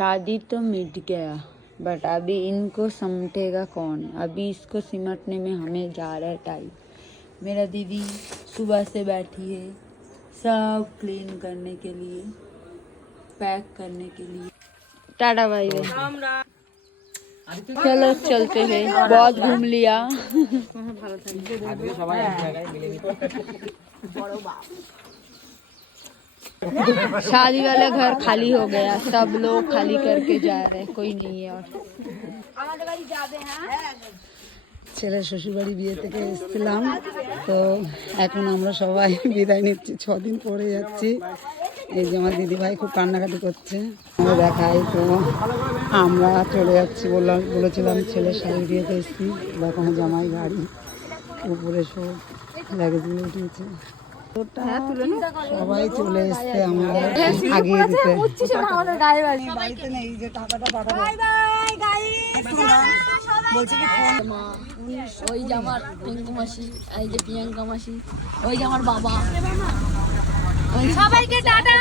शादी तो मिट गया बट अभी इनको समेटेगा कौन। अभी इसको सिमटने में हमें जा रहा है टाइम। मेरा दीदी सुबह से बैठी है सब क्लीन करने के लिए, पैक करने के लिए। टाटा भाई चलो चलते हैं, बहुत घूम लिया। शादी वाला घर खाली हो गया, सब लोग खाली करके जा रहे हैं, कोई नहीं है। और ছেলের শ্বশুরবাড়ি বিয়ে থেকে এসেছিলাম, তো এখন আমরা সবাই বিদায় নিচ্ছি। 6 দিন পরে যাচ্ছি। এই যে আমার দিদিভাই খুব কান্নাকাটি করছে, আমরা দেখাই। তো আমরা চলে যাচ্ছি, বলেছিলাম ছেলের শাড়ি বিয়েতে এসেছি। এখন জামাই গাড়ি উপরে সব লাগেজগুলো উঠিয়েছে। সবাই চলে এসছে আমাদের আগিয়ে দিতে। বাড়িতে নেই যে টাকাটা পাঠাবো। বলছি কি ওই যে আমার পিঙ্কু মাসি, এই যে প্রিয়াঙ্কা মাসি, ওই যে আমার বাবা। সবাইকে টাটা।